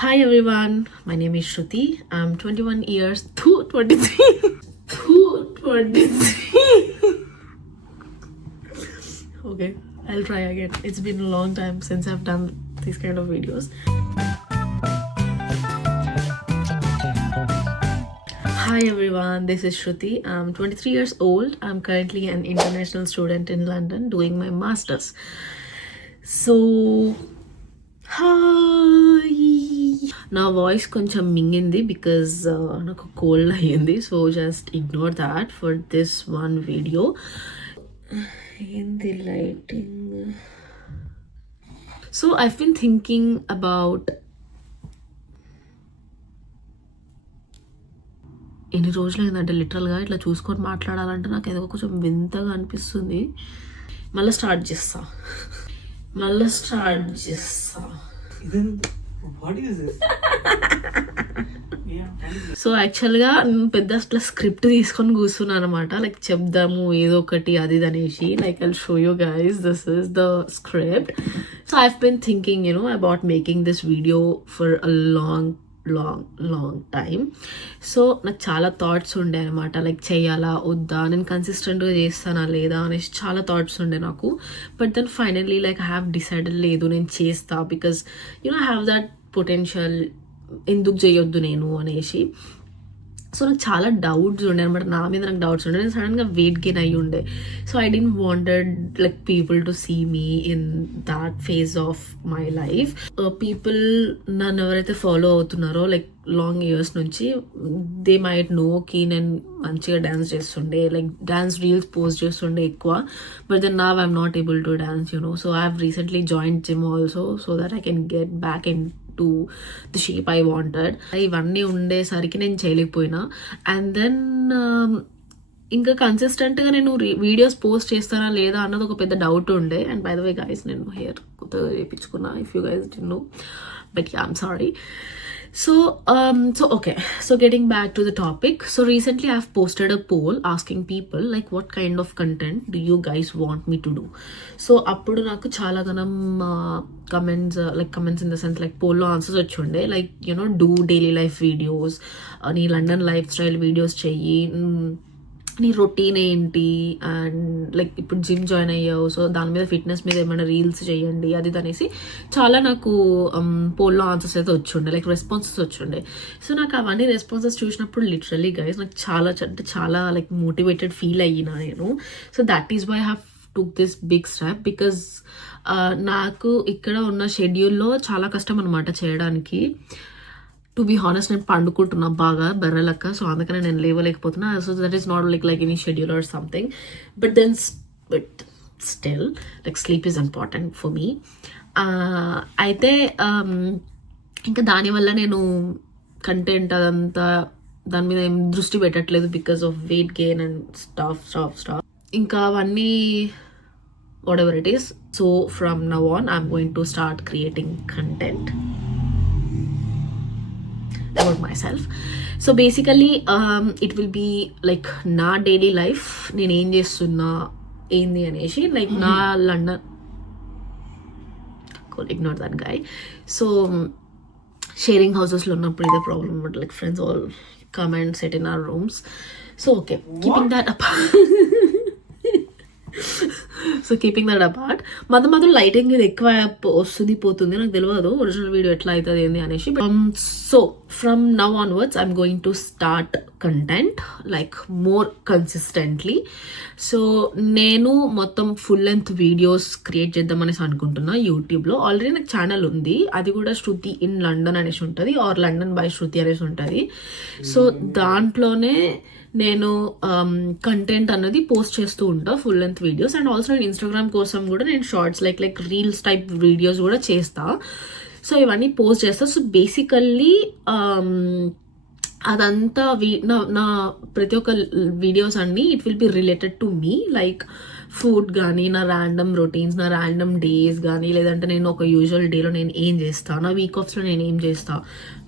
Hi everyone, my name is Shruti. I'm 21 years to 23 to 23. Okay, I'll try again. It's been a long time since I've done these kind of videos. Hi everyone, this is Shruti. I'm 23 years old. I'm currently an international student in London doing my masters. So, hi. నా voice కొంచెం మింగింది because నాకు cold అయ్యింది, so just ignore that for this one video. ఏంది lighting. So I've been thinking about ఎన్ని రోజులు అయిందంటే లిటరల్గా ఇట్లా చూసుకొని మాట్లాడాలంటే నాకు ఏదో కొంచెం వింతగా అనిపిస్తుంది. మళ్ళీ స్టార్ట్ చేస్తా. సో యాక్చువల్గా పెద్ద అట్లా స్క్రిప్ట్ తీసుకొని కూర్చున్నాను అనమాట, లైక్ చెప్దాము ఏదో ఒకటి అది అనేసి. Like I'll show you guys, this is the script. So I've been thinking about making this video for a long time. So నాకు చాలా థాట్స్ ఉండే అనమాట, లైక్ చేయాలా వద్దా, నేను కన్సిస్టెంట్గా చేస్తానా లేదా అనేసి చాలా థాట్స్ ఉండే నాకు. But then finally like I have decided లేదు నేను చేస్తా, because I have that potential, ఎందుకు చేయొద్దు నేను అనేసి. సో నాకు చాలా డౌట్స్ ఉండే అనమాట, నా మీద నాకు డౌట్స్ ఉండే. నేను సడన్గా వెయిట్ గెయిన్ అయ్యి ఉండే. So I didn't wanted like people to see me in that phase of my life. People నన్ను ఎవరైతే ఫాలో అవుతున్నారో లైక్ లాంగ్ ఇయర్స్ నుంచి, దే మైట్ నోకి నేను మంచిగా డ్యాన్స్ చేస్తుండే, లైక్ డ్యాన్స్ రీల్స్ పోస్ట్ చేస్తుండే ఎక్కువ. But then now I'm not able to dance so I have recently joined gym also, so that I can get back in to the shape I wanted. ఇవన్నీ ఉండేసరికి నేను చేయలేకపోయినా. And then ఇంకా కన్సిస్టెంట్గా నేను videos post చేస్తానా లేదా అన్నది ఒక పెద్ద డౌట్ ఉండే. And by the way guys, నేను హెయిర్ కొత్తగా చేయించుకున్నా, if you guys did know, but yeah, I'm sorry. So okay, so getting back to the topic. So recently I've posted a poll asking people like what kind of content do you guys want me to do. So appudu naku chaala ganam comments in the sense like poll lo answers vachunde, like do daily life videos, nee London lifestyle videos cheyi, నీ రొటీన్ ఏంటి, and like ఇప్పుడు gym join అయ్యావు సో దాని మీద ఫిట్నెస్ మీద ఏమైనా రీల్స్ చేయండి అది అనేసి చాలా నాకు పోల్లో ఆన్సర్స్ అయితే వచ్చుండే, లైక్ రెస్పాన్సెస్ వచ్చుండే. సో నాకు అవన్నీ రెస్పాన్సెస్ చూసినప్పుడు లిటరలీ గైస్ నాకు చాలా లైక్ మోటివేటెడ్ ఫీల్ అయ్యినా నేను. So that is why I have took this big step, because నాకు ఇక్కడ ఉన్న షెడ్యూల్లో చాలా కష్టం అనమాట చేయడానికి. టు బీ హానెస్ట్, నేను పండుకుంటున్నా బాగా బెర్రలక్క, సో అందుకనే నేను లేవలేకపోతున్నా. So that is not like any schedule or something, but still like sleep is important for me. అయితే ఇంకా దానివల్ల నేను కంటెంట్ అదంతా దాని మీద ఏం దృష్టి పెట్టట్లేదు because of weight gain and staff ఇంకా అవన్నీ what ever it is. So from now on I'm going to start creating content about myself. So basically it will be like na daily life, నేను ఏం చేస్తున్నా ఏంది అనేసి, like నా London, ignore that guy. So sharing హౌసెస్లో ఉన్నప్పుడు ఇదే problem అనమాట, like friends all come and set in our rooms. So okay, keeping that apart, మధ్య లైటింగ్ ఇది ఎక్కువ వస్తుంది పోతుంది, నాకు తెలియదు ఒరిజినల్ వీడియో ఎట్లా అవుతుంది ఏంది అనేసి. So from now onwards I'm going to start content like more consistently. So నేను మొత్తం ఫుల్ లెంత్ వీడియోస్ క్రియేట్ చేద్దామనేసి అనుకుంటున్నా యూట్యూబ్లో. ఆల్రెడీ నాకు ఛానల్ ఉంది, అది కూడా శృతి ఇన్ లండన్ అనేసి ఉంటుంది, ఆర్ లండన్ బై శృతి అనేసి ఉంటుంది. సో దాంట్లోనే నేను కంటెంట్ అన్నది పోస్ట్ చేస్తూ ఉంటా, full length videos. And also నేను ఇన్స్టాగ్రామ్ కోసం కూడా నేను shorts like reels type videos కూడా చేస్తా. సో ఇవన్నీ పోస్ట్ చేస్తా. సో బేసికల్లీ అదంతా నా ప్రతి ఒక్క వీడియోస్ అన్ని it will be related to me, like food కానీ, నా ర్యాండమ్ రొటీన్స్, నా ర్యాండమ్ డేస్ కానీ, లేదంటే నేను ఒక యూజువల్ డేలో నేను ఏం చేస్తా, నా వీక్ ఆఫ్స్లో నేను ఏం చేస్తా,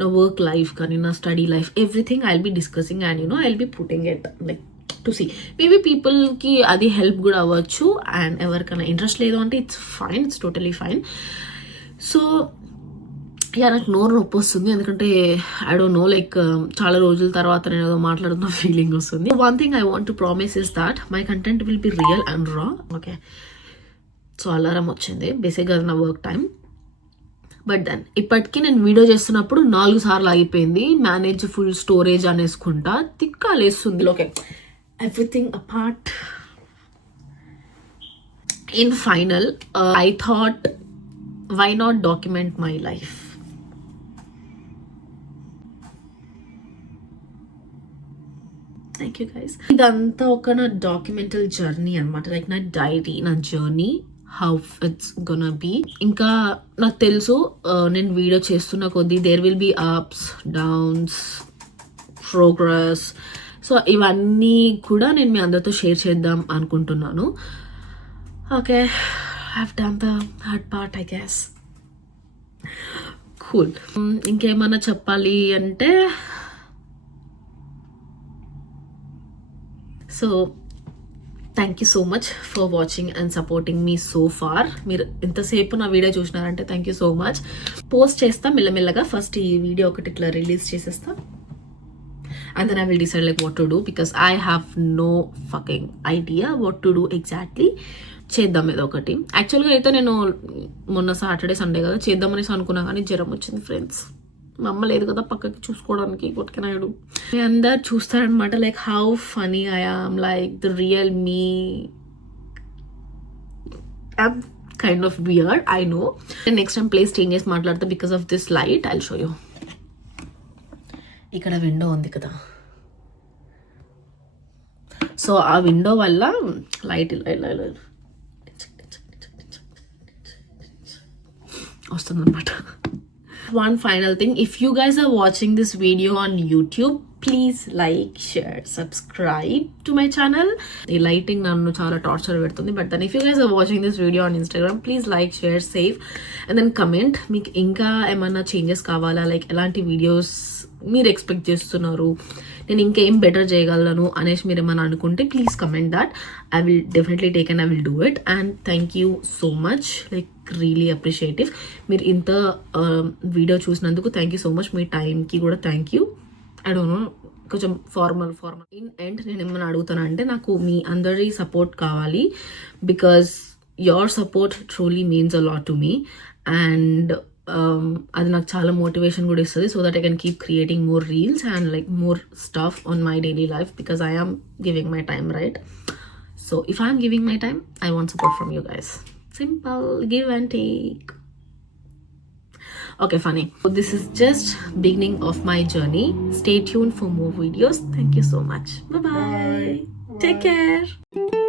నా వర్క్ లైఫ్ కానీ, నా study life, everything I will be discussing and I will be putting it like to see. Maybe పీపుల్కి అది హెల్ప్ కూడా అవ్వచ్చు, అండ్ ఎవరికైనా ఇంట్రెస్ట్ లేదు అంటే it's fine, it's totally fine. So yeah నాకు నోరు నొప్పి వస్తుంది ఎందుకంటే ఐ డోంట్ నో లైక్ చాలా రోజుల తర్వాత నేను ఏదో మాట్లాడుతున్న ఫీలింగ్ వస్తుంది. One thing I want to promise is that my content will be real and రా. ఓకే, సో అలారం వచ్చింది బేసిక్గా నా వర్క్ టైం. బట్ దెన్ ఇప్పటికీ నేను వీడియో చేస్తున్నప్పుడు 4 సార్లు ఆగిపోయింది. మేనేజ్ ఫుల్ స్టోరేజ్ అనేసుకుంటా తిక్కాలేస్తుంది. Okay, everything apart, in final I thought why not document my life. Thank you guys. ఇదంతా ఒక నా డాక్యుమెంటల్ జర్నీ అనమాట, లైక్ నా డైరీ, నా journey, how it's gonna be. ఇంకా నాకు తెలుసు నేను వీడియో చేస్తున్న కొద్దీ there will be ups downs progress. సో ఇవన్నీ కూడా నేను మీ అందరితో షేర్ చేద్దాం అనుకుంటున్నాను. Okay, have done the hard part I guess. Cool. ఇంకేమన్నా చెప్పాలి అంటే so thank you so much for watching and supporting me so far. మీరు ఇంతసేపు నా వీడియో చూసినారంటే thank you so much. Post చేస్తా మెల్లమెల్లగా. ఫస్ట్ ఈ వీడియో ఒకటి ఇట్లా రిలీజ్ చేసేస్తా and then I will decide like what to do because I have no fucking idea what to do exactly. చేద్దాం ఏదో ఒకటి. యాక్చువల్గా అయితే నేను మొన్న సాటర్డే సండే కదా చేద్దామనేసి అనుకున్నా కానీ జ్వరం వచ్చింది ఫ్రెండ్స్. మా అమ్మ లేదు కదా పక్కకి చూసుకోవడానికి, కొట్టుకున్నాడు. అందరు చూస్తారనమాట like how funny I am, like the real me. I'm kind of weird, I know. Next time place change చేసి మాట్లాడతా because of this light. I'll show you. ఇక్కడ విండో ఉంది కదా, సో ఆ విండో వల్ల లైట్ ఇలా వస్తుంది అనమాట. One final thing, if you guys are watching this video on YouTube, please like, share, subscribe to my channel. The lighting nannu chala torture pedutundi, but then if you guys are watching this video on Instagram, please like, share, save and then comment. Meeku inka emanna changes kavala, like elanti videos మీరు ఎక్స్పెక్ట్ చేస్తున్నారు, నేను ఇంకా ఏం బెటర్ చేయగలను అనేసి మీరు ఏమైనా అనుకుంటే please comment that. I will definitely take and I will do it. And thank you so much, like really appreciative. మీరు ఇంత వీడియో చూసినందుకు థ్యాంక్ యూ సో మచ్. మీ టైంకి కూడా thank you. I don't know, కొంచెం ఫార్మల్. ఇన్ ఎండ్ నేను ఏమైనా అడుగుతానంటే నాకు మీ అందరి సపోర్ట్ కావాలి because your support truly means a lot to me. And అది నాకు చాలా మోటివేషన్ కూడా ఇస్తుంది so that I can keep creating more reels and like more stuff on my daily life because I am giving my time, right? So if I'm giving my time, I want support from you guys. Simple, give and take. Okay, funny. So this is just beginning of my journey. Stay tuned for more videos. Thank you so much. Bye-bye. Take care.